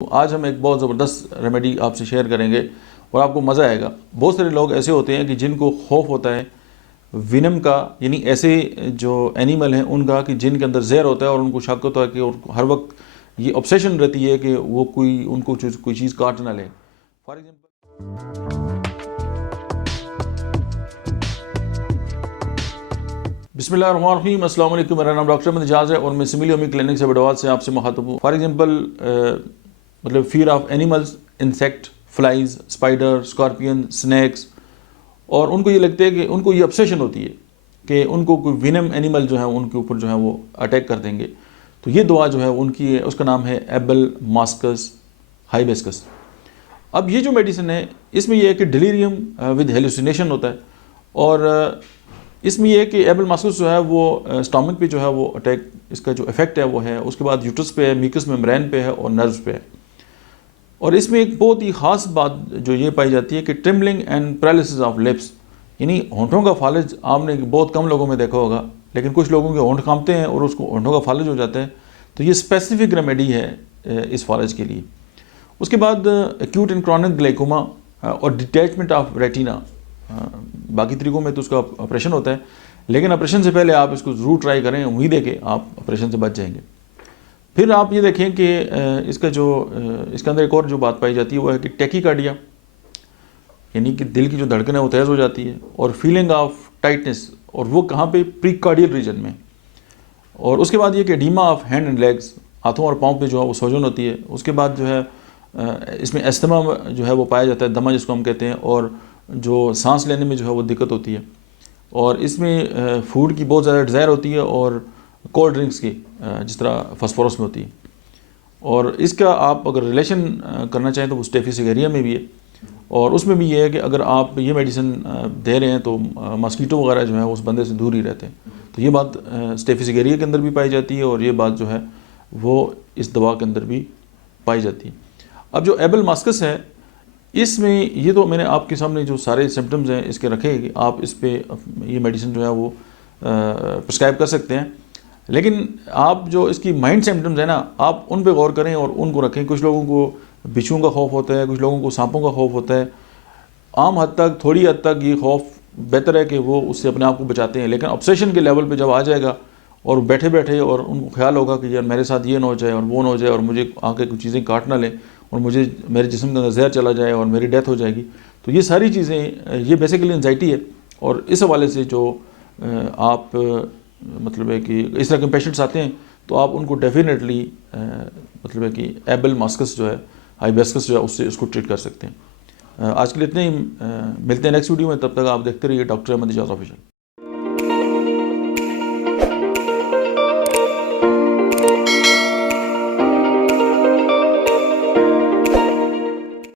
आज हम एक बहुत ज़बरदस्त रेमेडी आपसे शेयर करेंगे और आपको मज़ा आएगा। बहुत सारे लोग ऐसे होते हैं कि जिनको खौफ होता है विनम का, यानी ऐसे जो एनिमल हैं उनका कि जिनके अंदर जहर होता है और उनको शक होता है कि और हर वक्त ये ऑब्सेशन रहती है कि वो कोई उनको कोई चीज़ काट ना ले। फॉर एग्जाम्पल, बिस्मिल्लाहिर्रहमानिर्रहीम, अस्सलाम वालेकुम। मेरा नाम डॉक्टर अहमद एजाज है और मैं सिमिली ओमी क्लिनिक से बड़वाल से आपसे मुखातब हूँ। फॉर एग्जाम्पल मतलब fear of animals, insect, flies, spider, scorpion, snacks, और उनको ये लगता है कि उनको ये ऑब्सेशन होती है कि उनको कोई विनम एनिमल जो है उनके ऊपर जो है वो अटैक कर देंगे। तो ये दुआ जो है उनकी है, उसका नाम है एबल मास्कस हाइबिस्कस। अब ये जो मेडिसिन है इसमें यह है कि डिलीरियम विद हेलुसिनेशन होता है, और इसमें यह है कि एबल मास्कस जो है वो स्टमक पे जो है वो अटैक, इसका जो इफेक्ट है वो है, उसके बाद यूट्रस पे है, म्यूकस मेम्ब्रेन पे है और नर्व्स पे है। और इसमें एक बहुत ही ख़ास बात जो ये पाई जाती है कि trembling and paralysis of lips, यानी होंठों का फालिज आपने बहुत कम लोगों में देखा होगा, लेकिन कुछ लोगों के होंठ कांपते हैं और उसको होंठों का फालिज हो जाता है। तो ये स्पेसिफिक रेमेडी है इस फालिज के लिए। उसके बाद एक्यूट एंड क्रॉनिक ग्लाइकोमा और डिटैचमेंट ऑफ रेटिना। बाकी तरीकों में तो उसका ऑपरेशन होता है, लेकिन ऑपरेशन से पहले आप इसको ज़रूर ट्राई करें, उम्मीद है कि आप ऑपरेशन से बच जाएंगे। फिर आप ये देखें कि इसका जो इसके अंदर एक और जो बात पाई जाती है वो है कि टैकीकार्डिया, यानी कि दिल की जो धड़कन है वो तेज़ हो जाती है, और फीलिंग ऑफ टाइटनेस, और वो कहाँ पे, प्रीकार्डियल रीजन में। और उसके बाद ये कि oedema of hand and legs, हाथों और पाँव पे जो है वो सोजन होती है। उसके बाद जो है इसमें अस्थमा जो है वो पाया जाता है, दमा जिसको हम कहते हैं, और जो सांस लेने में जो है वो दिक्कत होती है। और इसमें फूड की बहुत ज़्यादा डिज़ायर होती है, और कोल्ड ड्रिंक्स की जिस तरह फास्फोरस में होती है। और इसका आप अगर रिलेशन करना चाहें तो वो स्टेफी सिगेरिया में भी है, और उसमें भी ये है कि अगर आप ये मेडिसिन दे रहे हैं तो मस्कीटो वगैरह जो है उस बंदे से दूर ही रहते हैं। तो ये बात स्टेफी सिगेरिया के अंदर भी पाई जाती है, और ये बात जो है वो इस दवा के अंदर भी पाई जाती है। अब जो एबल मास्कस है, इसमें ये तो मैंने आपके सामने जो सारे सिम्टम्स हैं इसके रखे कि आप इस पर ये मेडिसिन जो है वो प्रिस्क्राइब कर सकते हैं, लेकिन आप जो इसकी माइंड सिम्टम्स है ना, आप उन पे गौर करें और उनको रखें। कुछ लोगों को बिच्छुओं का खौफ होता है, कुछ लोगों को सांपों का खौफ होता है। आम हद तक, थोड़ी हद तक ये खौफ बेहतर है कि वो उससे अपने आप को बचाते हैं, लेकिन ऑब्सेशन के लेवल पे जब आ जाएगा और बैठे बैठे और उनको ख्याल होगा कि यार मेरे साथ ये ना हो जाए और वो ना हो जाए, और मुझे आके कुछ चीज़ें काट ना लें, और मुझे मेरे जिस्म के अंदर जहर चला जाए और मेरी डेथ हो जाएगी, तो ये सारी चीज़ें, ये बेसिकली एंजाइटी है। और इस हवाले से जो आप मतलब है कि इस तरह के पेशेंट्स आते हैं तो आप उनको डेफिनेटली मतलब है कि एबल मास्कस जो है, हाइबिस्कस जो है, उससे उसको ट्रीट कर सकते हैं। आज के लिए इतने ही, मिलते हैं नेक्स्ट वीडियो में। तब तक आप देखते रहिए डॉक्टर अहमद एजाज ऑफिशियल।